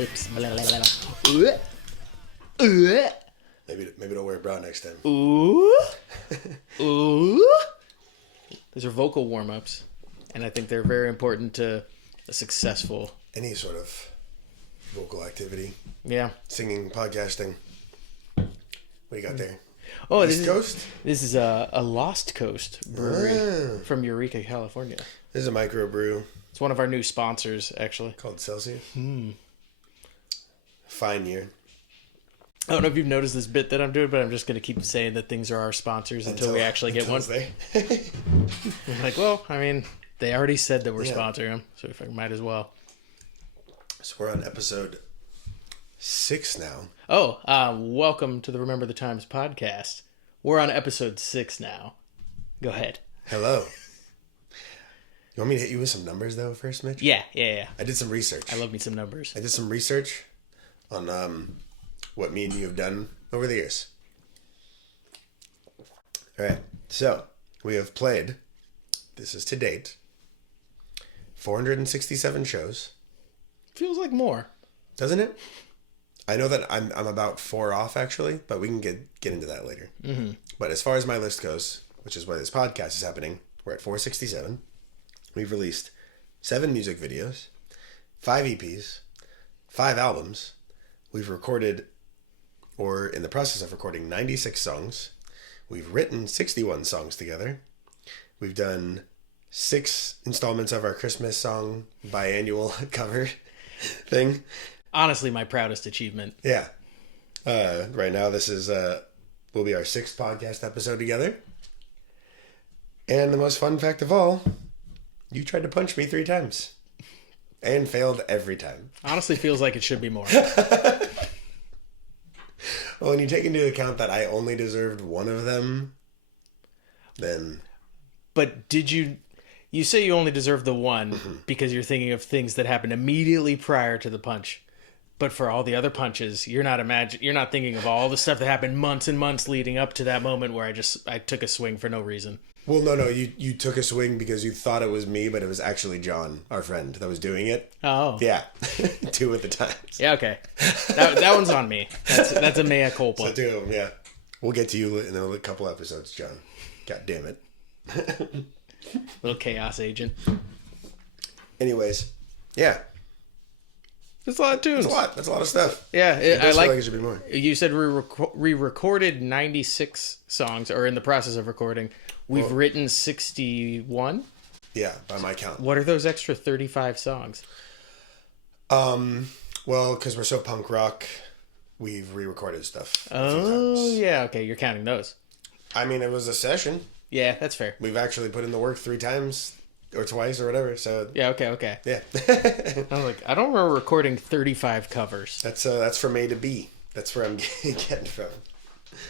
lips. Maybe don't wear a bra next time. Ooh. Ooh. Those are vocal warm-ups, and I think they're very important to a successful... Any sort of vocal activity. Yeah. Singing, podcasting. What do you got there? Oh, East Coast? This is a Lost Coast brewery from Eureka, California. This is a microbrew. It's one of our new sponsors, actually. Called Celsius. Fine year. I don't know if you've noticed this bit that I'm doing, but I'm just going to keep saying that things are our sponsors until we actually get one. I'm like, well, I mean, they already said that we're sponsoring them, so if I might as well. So we're on episode 6 now. Oh, welcome to the Remember the Times podcast. We're on episode 6 now. Go ahead. Hello. You want me to hit you with some numbers, though, first, Mitch? Yeah. I did some research. I love me some numbers. I did some research on what me and you have done over the years. All right. So, we have played, this is to date, 467 shows. Feels like more. Doesn't it? I know that I'm about 4 off, actually, but we can get into that later. Mm-hmm. But as far as my list goes, which is why this podcast is happening, we're at 467. We've released 7 music videos, 5 EPs, 5 albums. We've recorded, or in the process of recording, 96 songs. We've written 61 songs together. We've done 6 installments of our Christmas song biannual cover thing. Honestly, my proudest achievement. Yeah. Right now, this is will be our 6th podcast episode together. And the most fun fact of all, you tried to punch me 3 times. And failed every time. Honestly, feels like it should be more. Well, when you take into account that I only deserved 1 of them, then... But did you... You say you only deserve the 1 because you're thinking of things that happened immediately prior to the punch. But for all the other punches, you're not thinking of all the stuff that happened months and months leading up to that moment where I took a swing for no reason. Well, no, you took a swing because you thought it was me, but it was actually John, our friend, that was doing it. Oh. Yeah. 2 at the times. Yeah, okay. That one's on me. That's a mea culpa. So 2 of them, yeah. We'll get to you in a couple episodes, John. God damn it. Little chaos agent. Anyways, yeah. It's a lot of tunes. That's a lot of stuff. Yeah, I like it should be more. You said we recorded 96 songs, or in the process of recording. We've written 61. Yeah, by my count. What are those extra 35 songs? Well, because we're so punk rock, we've re-recorded stuff. Oh, yeah. Okay, you're counting those. I mean, it was a session. Yeah, that's fair. We've actually put in the work 3 times or twice or whatever. So yeah, okay. Yeah. I was like, I don't remember recording 35 covers. That's from A to B. That's where I'm getting from.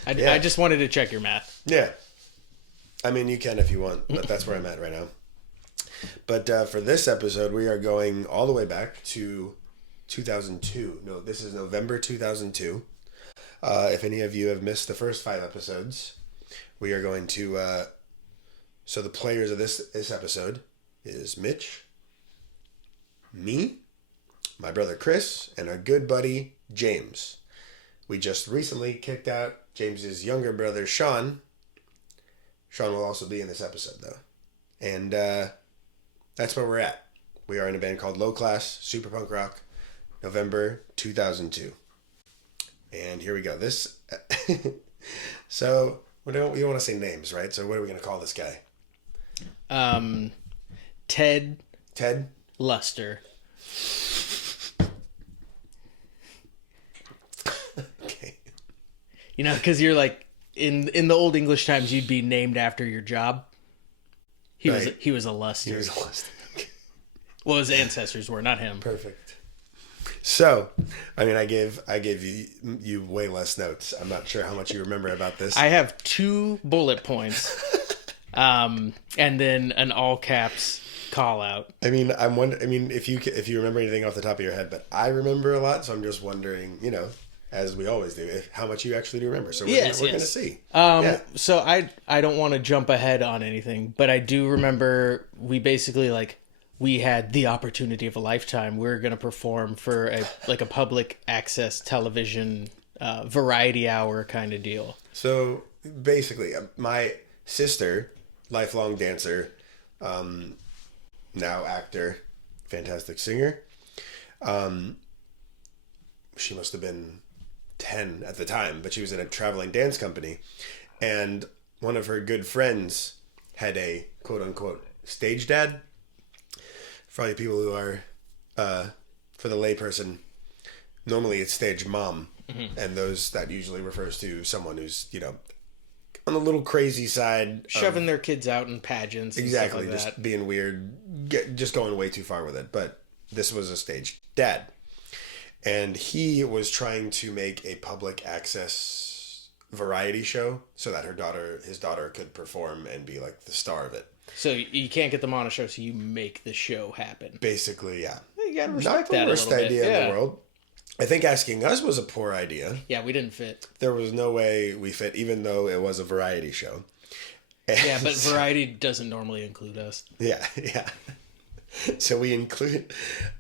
I just wanted to check your math. Yeah. I mean, you can if you want, but that's where I'm at right now. But for this episode, we are going all the way back to 2002. No, this is November 2002. If any of you have missed the first 5 episodes, we are going to... So the players of this episode is Mitch, me, my brother Chris, and our good buddy James. We just recently kicked out James's younger brother Sean. Sean will also be in this episode, though. And that's where we're at. We are in a band called Low Class, Super Punk Rock, November 2002. And here we go. So, we don't want to say names, right? So what are we going to call this guy? Ted Okay. Luster. You know, because you're like, in the old English times, you'd be named after your job. He was a Luster. He was a Luster. Okay. Well, his ancestors were, not him. Perfect. So, I mean, I gave you way less notes. I'm not sure how much you remember about this. I have 2 bullet points, and then an all caps call out. I mean, if you remember anything off the top of your head, but I remember a lot, so I'm just wondering, as we always do, how much you actually do remember. So we're going to see. So I don't want to jump ahead on anything, but I do remember we basically we had the opportunity of a lifetime. We were going to perform for a public access television variety hour kind of deal. So basically, my sister, lifelong dancer, now actor, fantastic singer. She must have been 10 at the time, but she was in a traveling dance company. And one of her good friends had a quote unquote stage dad. For all you people who are, for the layperson, normally it's stage mom. Mm-hmm. And that usually refers to someone who's, on the little crazy side. Shoving their kids out in pageants. Exactly. And stuff like just that. Being weird, just going way too far with it. But this was a stage dad. And he was trying to make a public access variety show so that his daughter could perform and be like the star of it. So you can't get them on a show, so you make the show happen. Basically, yeah. You gotta respect that a little bit. Not the worst idea in the world. I think asking us was a poor idea. Yeah, we didn't fit. There was no way we fit, even though it was a variety show. Yeah, but variety doesn't normally include us. Yeah. So we include...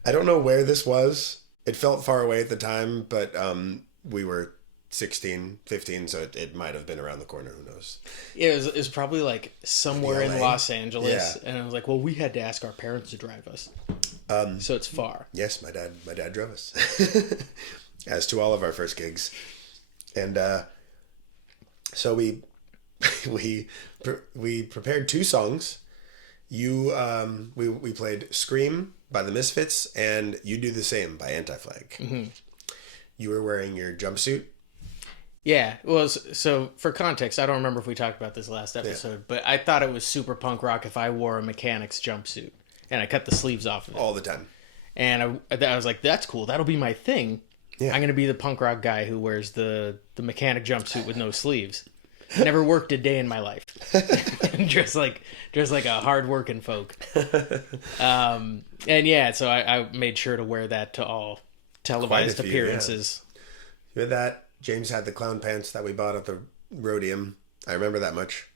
I don't know where this was. It felt far away at the time, but we were 16, 15, so it might have been around the corner. Who knows? Yeah, it was probably like somewhere in Los Angeles. Yeah. And I was like, well, we had to ask our parents to drive us. So it's far. Yes, my dad drove us. As to all of our first gigs. And so we prepared 2 songs. We played Scream by the Misfits and You Do the Same by Anti-Flag. Mm-hmm. You were wearing your jumpsuit. Yeah, well, so for context, I don't remember if we talked about this last episode, but I thought it was super punk rock if I wore a mechanic's jumpsuit and I cut the sleeves off of it. All the time. And I was like, that's cool. That'll be my thing. Yeah. I'm going to be the punk rock guy who wears the mechanic jumpsuit with no sleeves. Never worked a day in my life. Dressed like a hard-working folk. And yeah, so I made sure to wear that to all televised appearances. Yeah. You had that. James had the clown pants that we bought at the Rhodium. I remember that much.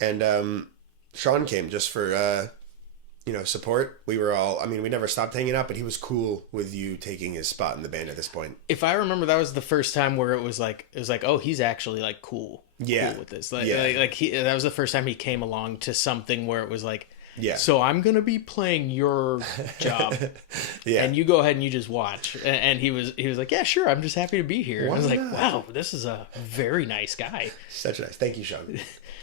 And Sean came just for support. We were all, we never stopped hanging out, but he was cool with you taking his spot in the band at this point. If I remember, that was the first time where it was like, oh, he's actually like cool with this. That was the first time he came along to something where it was like, yeah. So I'm going to be playing your job. Yeah. And you go ahead and you just watch. And he was like, yeah, sure. I'm just happy to be here. I was like, wow, this is a very nice guy. Such a nice. Thank you, Sean.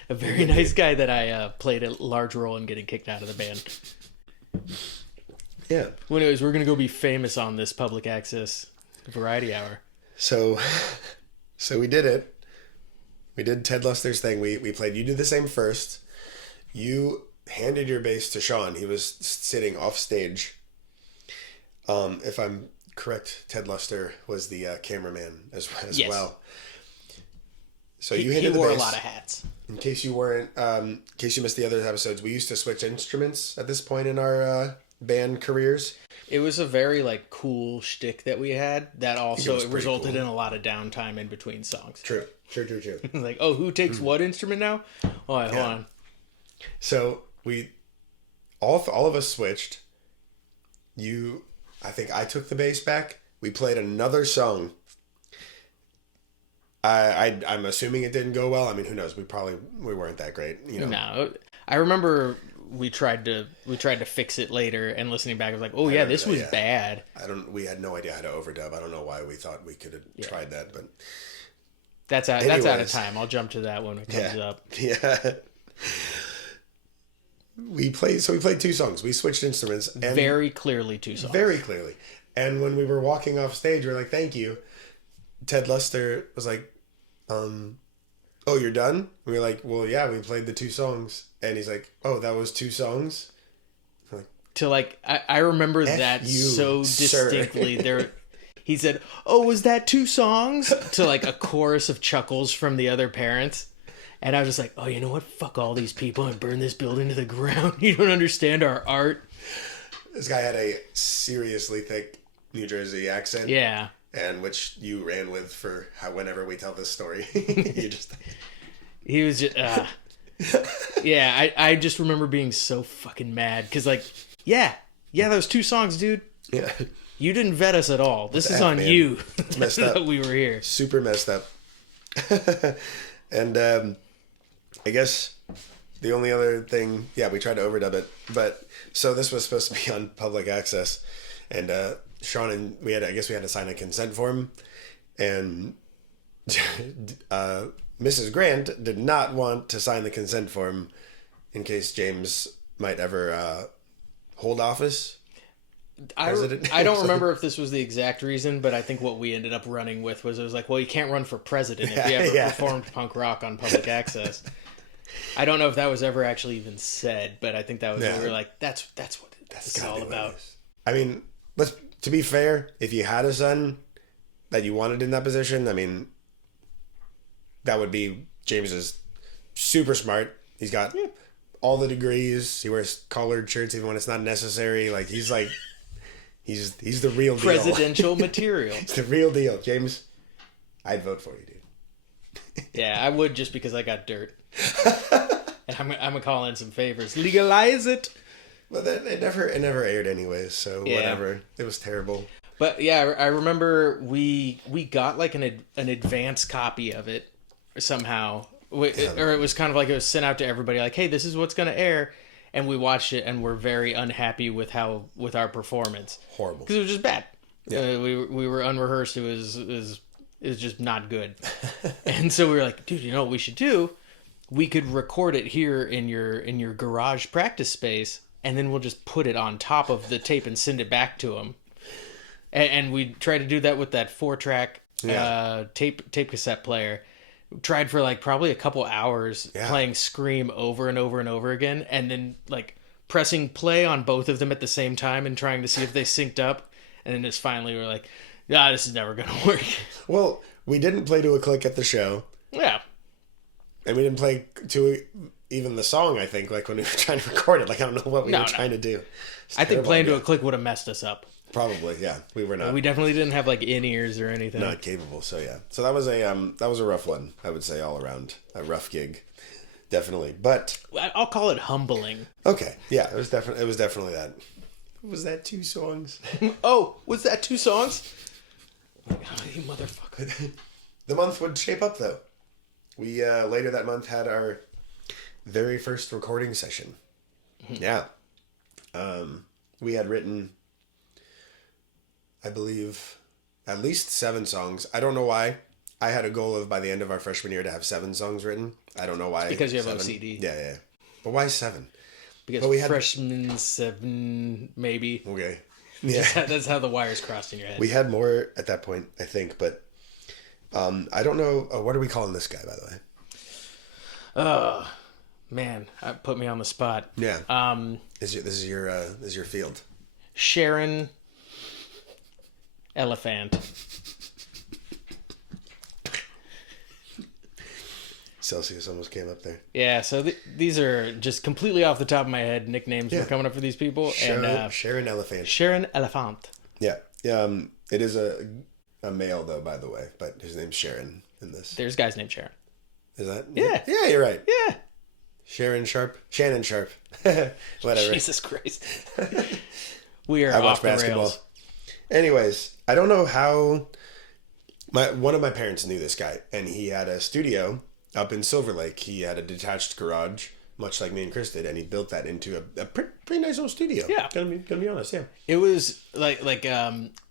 A very nice guy that I played a large role in getting kicked out of the band. Yeah. Well, anyways, we're going to go be famous on this public access variety hour. So we did it. We did Ted Luster's thing. We played You Do the Same first. You handed your bass to Sean. He was sitting off stage. If I'm correct, Ted Luster was the cameraman as yes. well. So you handed the bass. He wore a lot of hats. In case you missed the other episodes, we used to switch instruments at this point in our band careers. It was a very cool shtick that we had that also it resulted in a lot of downtime in between songs. True. Like, oh, who takes what instrument now? Oh, hold on. So we all of us switched. I think I took the bass back. We played another song. I'm assuming it didn't go well. Who knows? We weren't that great. No, I remember we tried to fix it later, and listening back, I was like, oh yeah, this was bad. We had no idea how to overdub. I don't know why we thought we could have tried that, but that's out of time. I'll jump to that when it comes up. Yeah. We played 2 songs. We switched instruments. And very clearly 2 songs. Very clearly. And when we were walking off stage, we were like, thank you. Ted Luster was like, oh, you're done? And we were like, well, yeah, we played the 2 songs. And he's like, oh, that was 2 songs? I remember that so distinctly. He said, oh, was that 2 songs? To a chorus of chuckles from the other parents. And I was just like, oh, you know what? Fuck all these people and burn this building to the ground. You don't understand our art. This guy had a seriously thick New Jersey accent. Yeah. And which you ran with for whenever we tell this story. He was just, yeah, I just remember being so fucking mad. Because, Yeah. Yeah, those 2 songs, dude. Yeah. You didn't vet us at all. This is F, on man? you. It's messed up. That we were here. Super messed up. And I guess the only other thing, yeah, we tried to overdub it, but so this was supposed to be on public access, and Sean and I guess we had to sign a consent form, and Mrs. Grant did not want to sign the consent form in case James might ever hold office. I don't remember if this was the exact reason, but I think what we ended up running with was it was like, well, you can't run for president if you ever performed punk rock on public access. I don't know if that was ever actually even said, but I think that was what we were like, that's what it's all about. I mean, to be fair, if you had a son that you wanted in that position, I mean, that would be James is super smart. He's got all the degrees. He wears collared shirts even when it's not necessary. Like he's the real deal. Presidential material. It's the real deal, James. I'd vote for you, dude. Yeah, I would just because I got dirt. And I'm gonna call in some favors. Legalize it. Well, it never aired anyways, so whatever. It was terrible. But yeah, I remember we got like an advance copy of it somehow, or it was kind of like it was sent out to everybody, like, hey, this is what's gonna air, and we watched it and we're very unhappy with our performance. Horrible, because it was just bad. Yeah. We were unrehearsed. It was just not good. And so we were like, dude, you know what we should do? We could record it here in your garage practice space, and then we'll just put it on top of the tape and send it back to them. And we tried to do that with that 4-track tape cassette player. Tried for like probably a couple hours playing Scream over and over and over again, and then like pressing play on both of them at the same time and trying to see if they synced up. And then just finally we were like, this is never gonna work. Well, we didn't play to a click at the show. Yeah. And we didn't play to even the song, I think, like when we were trying to record it. Like, I don't know what we were trying to do. I think playing to a click would have messed us up. Probably, yeah. We were not. We definitely didn't have like in-ears or anything. Not capable, so yeah. So that was a rough one, I would say, all around. A rough gig. Definitely. But I'll call it humbling. Okay. Yeah, it was definitely that. Was that 2 songs? Oh, was that 2 songs? Oh, you motherfucker. The month would shape up, though. We, later that month, had our very first recording session. Yeah. We had written, I believe, at least 7 songs. I don't know why. I had a goal of, by the end of our freshman year, to have 7 songs written. I don't know why. It's because you have 7. OCD. Yeah. But why 7? Because we had freshman 7, maybe. Okay. Yeah. That's how the wires crossed in your head. We had more at that point, I think, but I don't know. What are we calling this guy, by the way? Man, put me on the spot. Yeah. This is your field. Sharon Elephant. Celsius almost came up there. Yeah, so these are just completely off the top of my head nicknames were coming up for these people. Sharon Elephant. Sharon Elephant. Yeah. It is a male, though, by the way, but his name's Sharon in this. There's guys named Sharon. Is that? Yeah. Yeah, you're right. Yeah. Shannon Sharp. Whatever. Jesus Christ. We are I watch off the basketball. rails. Anyways, I don't know how... One of my parents knew this guy, and he had a studio up in Silver Lake. He had a detached garage, much like me and Chris did, and he built that into a pretty nice little studio. Yeah. Gonna be honest, yeah. It was like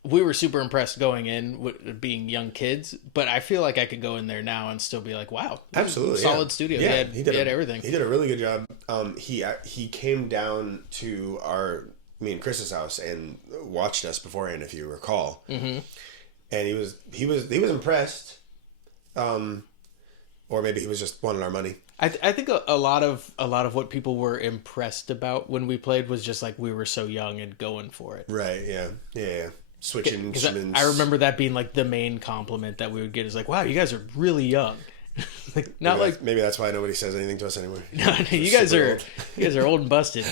we were super impressed going in with being young kids, but I feel like I could go in there now and still be like, wow, absolutely solid studio. Yeah, he had everything. He did a really good job. He came down to me and Chris's house and watched us beforehand, if you recall. Mm-hmm. And he was impressed. Or maybe he was just wanting our money. I think a lot of what people were impressed about when we played was just like we were so young and going for it. Right. Yeah. Switching instruments. I remember that being like the main compliment that we would get is like, "Wow, you guys are really young." Like maybe that's why nobody says anything to us anymore. No, you guys are old and busted.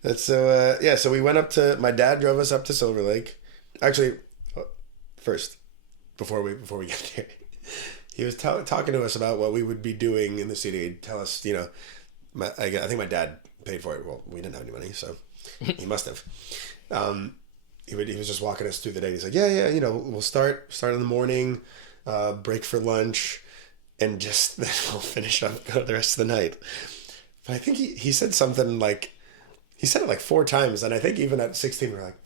That's so. So we went up to. My dad drove us up to Silver Lake. Actually, first, before we get there. He was talking to us about what we would be doing in the city. He'd tell us, I think my dad paid for it. Well, we didn't have any money, so he must have. He was just walking us through the day. He's like, yeah, we'll start in the morning, break for lunch, and just then we'll finish up the rest of the night. But I think he said something like, he said it like 4 times, and I think even at 16 we're like,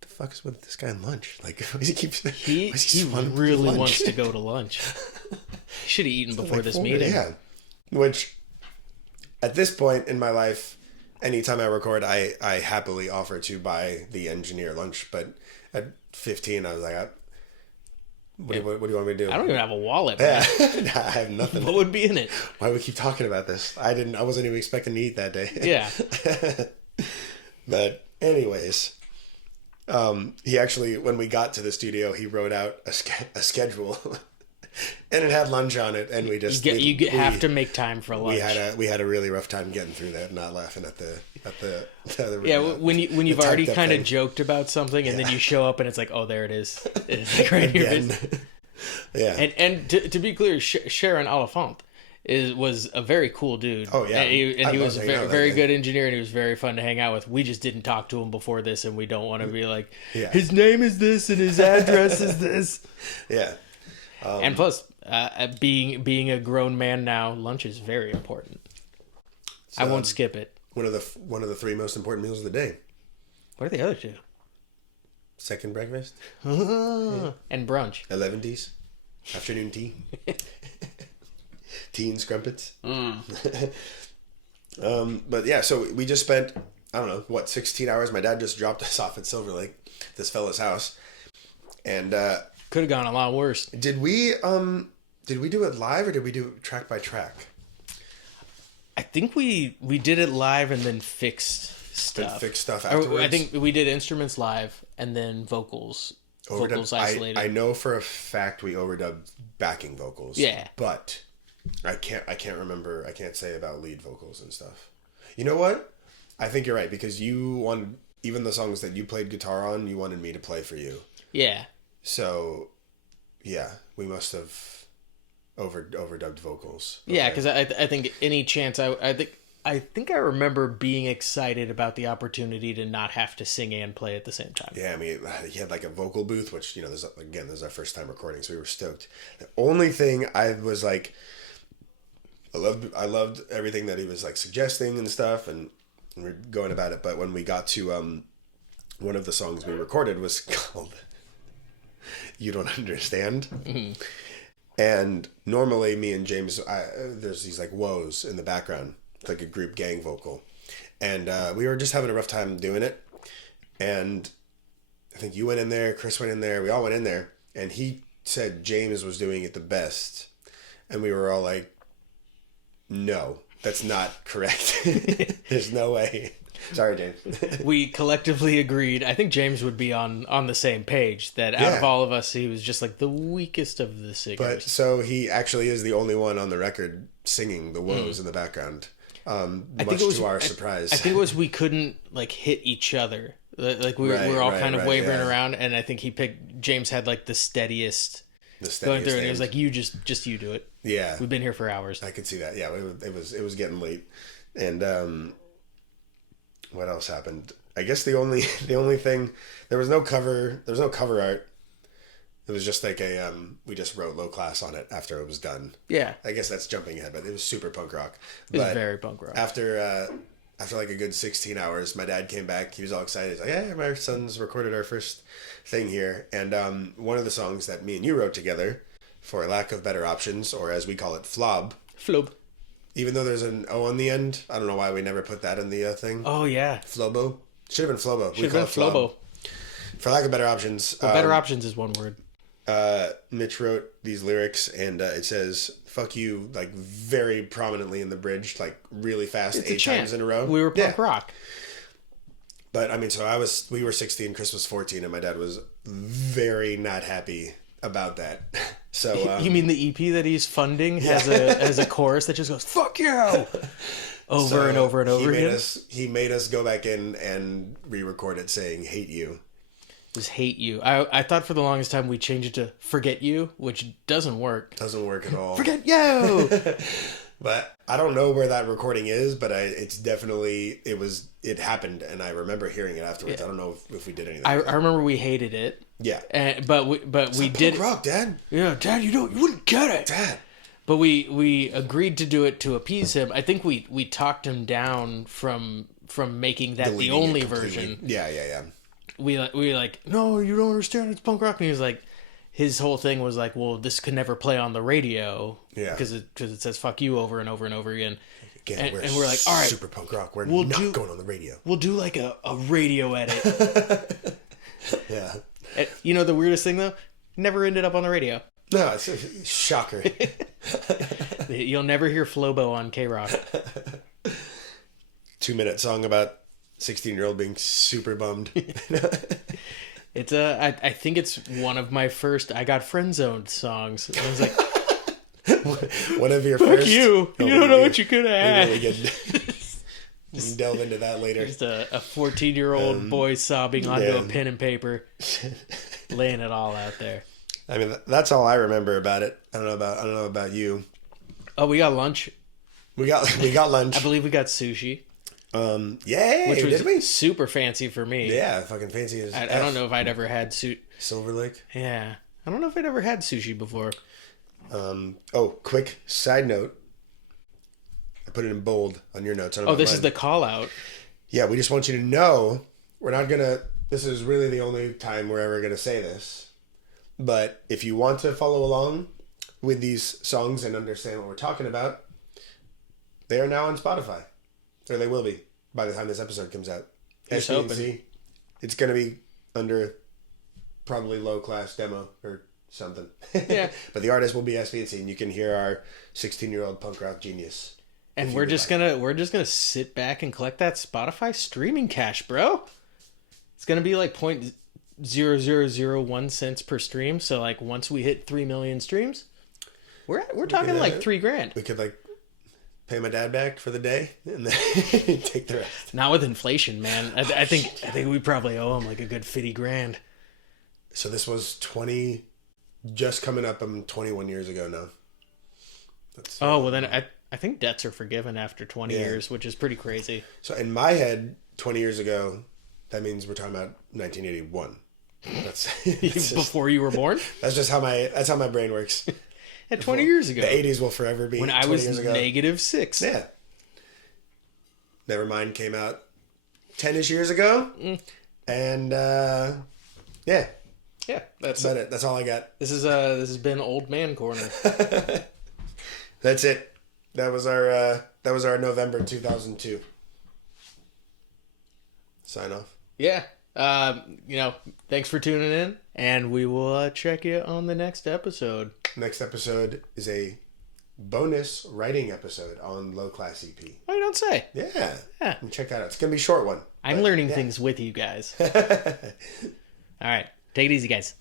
the fuck is with this guy on lunch? Like, why does he keep... He really wants to go to lunch. He should have eaten before this meeting. Yeah. Which, at this point in my life, anytime I record, I happily offer to buy the engineer lunch. But at 15, I was like, what do you want me to do? I don't even have a wallet. Yeah. I have nothing. What would be in it? Why do we keep talking about this? I wasn't even expecting to eat that day. Yeah. But anyways, he actually, when we got to the studio, he wrote out a schedule, and it had lunch on it, and we just you have to make time for lunch. We had a really rough time getting through that, not laughing at the when you've already kind of joked about something, and then you show up and it's like, oh, there it is. It's like right here. Yeah. And to be clear, Sharon Oliphant was a very cool dude. Oh yeah, and he was a very good engineer, and he was very fun to hang out with. We just didn't talk to him before this, and we don't want to be like, his name is this and his address is this. Yeah. And plus, being a grown man now, lunch is very important. I won't skip it. One of the 3 most important meals of the day. What are the other 2? Second breakfast. And brunch. 11's. Afternoon tea. Tea and scrumpets. But yeah, so we just spent, I don't know, 16 hours. My dad just dropped us off at Silver Lake, this fella's house. And could have gone a lot worse. Did we do it live or did we do it track by track? I think we did it live and then fixed stuff. Afterwards. I think we did instruments live and then vocals isolated. I know for a fact we overdubbed backing vocals. Yeah. But I can't remember. I can't say about lead vocals and stuff. You know what? I think you're right, because you wanted, even the songs that you played guitar on, you wanted me to play for you. Yeah. So, yeah, we must have overdubbed vocals. Okay. Yeah, because I think any chance I think I remember being excited about the opportunity to not have to sing and play at the same time. Yeah, I mean, he had like a vocal booth, which, this is our first time recording, so we were stoked. The only thing I was like, I loved everything that he was like suggesting and stuff, and we're going about it. But when we got to one of the songs we recorded was called "You Don't Understand." Mm-hmm. And normally me and James, there's these like woes in the background. It's like a group gang vocal. And we were just having a rough time doing it. And I think you went in there, Chris went in there, we all went in there. And he said James was doing it the best. And we were all like, no, that's not correct. There's no way. Sorry, James. We collectively agreed. I think James would be on the same page that out of all of us, he was just like the weakest of the singers. But so he actually is the only one on the record singing the woes in the background. Much to our surprise. I think it was we couldn't like hit each other. Like we were all kind of wavering around, and I think James had like the steadiest going through, and he was like, "You just you do it." Yeah, we've been here for hours. I could see that. Yeah, it was getting late, and what else happened? I guess the only thing, there was no cover art. It was just like we just wrote Low Class on it after it was done. Yeah. I guess that's jumping ahead, but it was super punk rock. It was very punk rock. After like a good 16 hours, my dad came back. He was all excited. He's like, "Yeah, my son's recorded our first thing here." And one of the songs that me and you wrote together, For Lack of Better Options, or as we call it, Flob. Even though there's an O on the end, I don't know why we never put that in the thing. Oh, yeah. Flobo. Should have been Flobo. Should have been Flobo. For Lack of Better Options. Well, better options is one word. Mitch wrote these lyrics, and it says "fuck you" like very prominently in the bridge, like really fast, it's 8 times in a row. We were punk rock. But I mean, so we were 16, Chris was 14, and my dad was very not happy about that. So you mean the EP that he's funding has a chorus that just goes "fuck you" over and over and over again? He made us go back in and re-record it saying "hate you." Just hate you. I thought for the longest time we changed it to "forget you," which doesn't work. Doesn't work at all. Forget you. But I don't know where that recording is, but it's definitely, it happened, and I remember hearing it afterwards. Yeah. I don't know if we did anything. I remember we hated it. Yeah. But we did. Punk rock, Dad. Yeah, Dad, you wouldn't get it. Dad. But we agreed to do it to appease him. I think we talked him down from making that the Deleting only it completely. version. Yeah. We were like, no, you don't understand. It's punk rock. And he was like, his whole thing was like, well, this could never play on the radio. Yeah. Because it says fuck you over and over and over again. Again, And we're like, all right, super punk rock. We're not going on the radio. We'll do like a radio edit. Yeah. And you know the weirdest thing though? Never ended up on the radio. No, it's a shocker. You'll never hear Flobo on K-Rock. 2-minute song about 16-year-old being super bummed. It's I think it's one of my first I got friend zoned songs. I was like, one of your fuck first. you. You don't know what you could have We had. really we can delve into that later. Just a 14-year-old boy sobbing onto yeah. a pen and paper, laying it all out there. I mean, that's all I remember about it. I don't know about you. Oh, we got lunch. We got lunch. I believe we got sushi, Yay! which was Did we? super fancy for me. Yeah, fucking fancy as I don't know if I'd ever had Silver Lake. Yeah, I don't know if I'd ever had sushi before. Quick side note. I put it in bold on your notes. Oh, this is the call out. Yeah, we just want you to know we're not gonna. This is really the only time we're ever gonna say this. But if you want to follow along with these songs and understand what we're talking about, they are now on Spotify, or they will be by the time this episode comes out. Here's SBNC. It's gonna be under probably low class demo or something. Yeah. But the artist will be SBNC, and you can hear our 16-year-old punk rock genius. And we're just gonna sit back and collect that Spotify streaming cash, bro. It's gonna be like 0.0001 cents per stream. So like once we hit 3 million streams, we're talking like $3,000. We could like pay my dad back for the day and then take the rest. Not with inflation, man. I think we probably owe him like a good $50,000. So this was 20, just coming up. I'm 21 years ago now. Oh well, then I think debts are forgiven after 20 years, which is pretty crazy. So in my head, 20 years ago, that means we're talking about 1981. That's just, Before you were born? that's just how my brain works. At 20 years ago. The 80s will forever be When I 20 was years ago. -6. Yeah. Nevermind came out 10ish years ago. And yeah. Yeah, That's about it. That's all I got. This has been Old Man Corner. That's it. That was our November 2002 sign off. Yeah. Thanks for tuning in, and we will check you on the next episode. Next episode is a bonus writing episode on Low Class EP. Oh, you don't say. Yeah. Yeah. Check that out. It's gonna be a short one. I'm learning things with you guys. All right. Take it easy, guys.